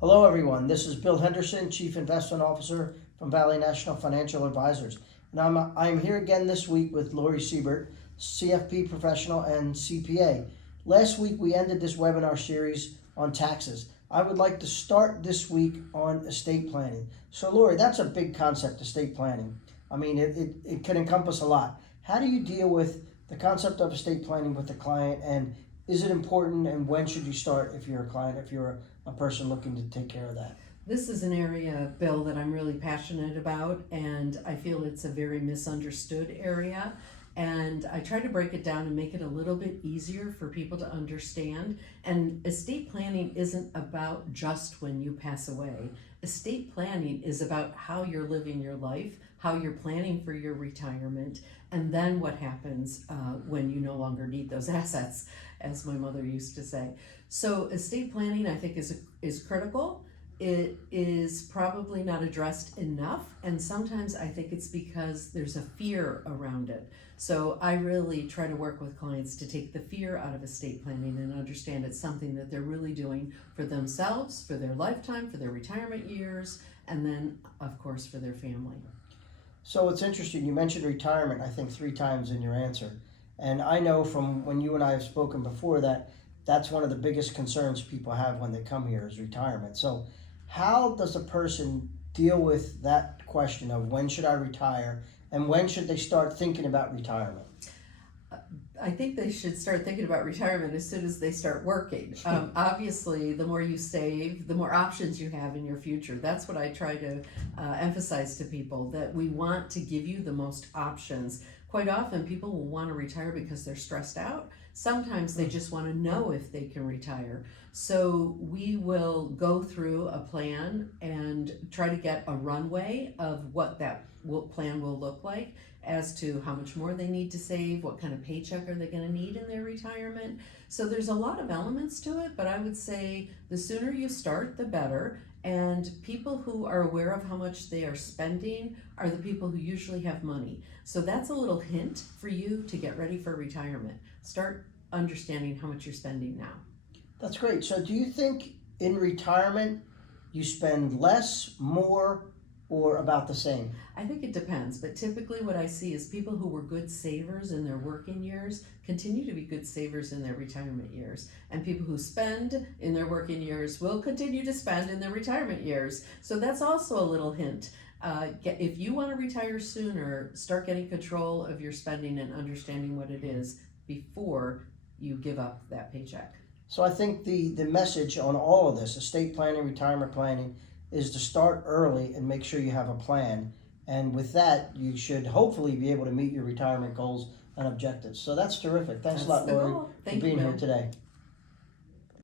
Hello, everyone. This is Bill Henderson, Chief Investment Officer from Valley National Financial Advisors. And I'm here again this week with Laurie Siebert, CFP professional and CPA. Last week, we ended this webinar series on taxes. I would like to start this week on estate planning. So, Laurie, that's a big concept, estate planning. I mean, it can encompass a lot. How do you deal with the concept of estate planning with the client, and is it important, and when should you start if you're a client, if you're a person looking to take care of that? This is an area, Bill, that I'm really passionate about, and I feel it's a very misunderstood area. And I try to break it down and make it a little bit easier for people to understand. And estate planning isn't about just when you pass away. Estate planning is about how you're living your life, how you're planning for your retirement, and then what happens when you no longer need those assets, as my mother used to say. So estate planning, I think, is critical. It is probably not addressed enough, and sometimes I think it's because there's a fear around it. So I really try to work with clients to take the fear out of estate planning and understand it's something that they're really doing for themselves, for their lifetime, for their retirement years, and then, of course, for their family. So it's interesting, you mentioned retirement, I think 3 times in your answer. And I know from when you and I have spoken before that that's one of the biggest concerns people have when they come here is retirement. So how does a person deal with that question of when should I retire and when should they start thinking about retirement? I think they should start thinking about retirement as soon as they start working. Obviously, the more you save, the more options you have in your future. That's what I try to emphasize to people, that we want to give you the most options. Quite often, people will want to retire because they're stressed out. Sometimes they just want to know if they can retire. So we will go through a plan and try to get a runway of what that plan will look like, as to how much more they need to save, what kind of paycheck are they going to need in their retirement. So there's a lot of elements to it, but I would say the sooner you start, the better. And people who are aware of how much they are spending are the people who usually have money. So that's a little hint for you to get ready for retirement. Start understanding how much you're spending now. That's great. So do you think in retirement you spend less, more, or about the same? I think it depends, but typically what I see is people who were good savers in their working years continue to be good savers in their retirement years. And people who spend in their working years will continue to spend in their retirement years. So that's also a little hint. If you want to retire sooner, start getting control of your spending and understanding what it is before you give up that paycheck. So I think the message on all of this, estate planning, retirement planning, is to start early and make sure you have a plan. And with that, you should hopefully be able to meet your retirement goals and objectives. So that's terrific. Thanks a lot, Laurie, for being here today.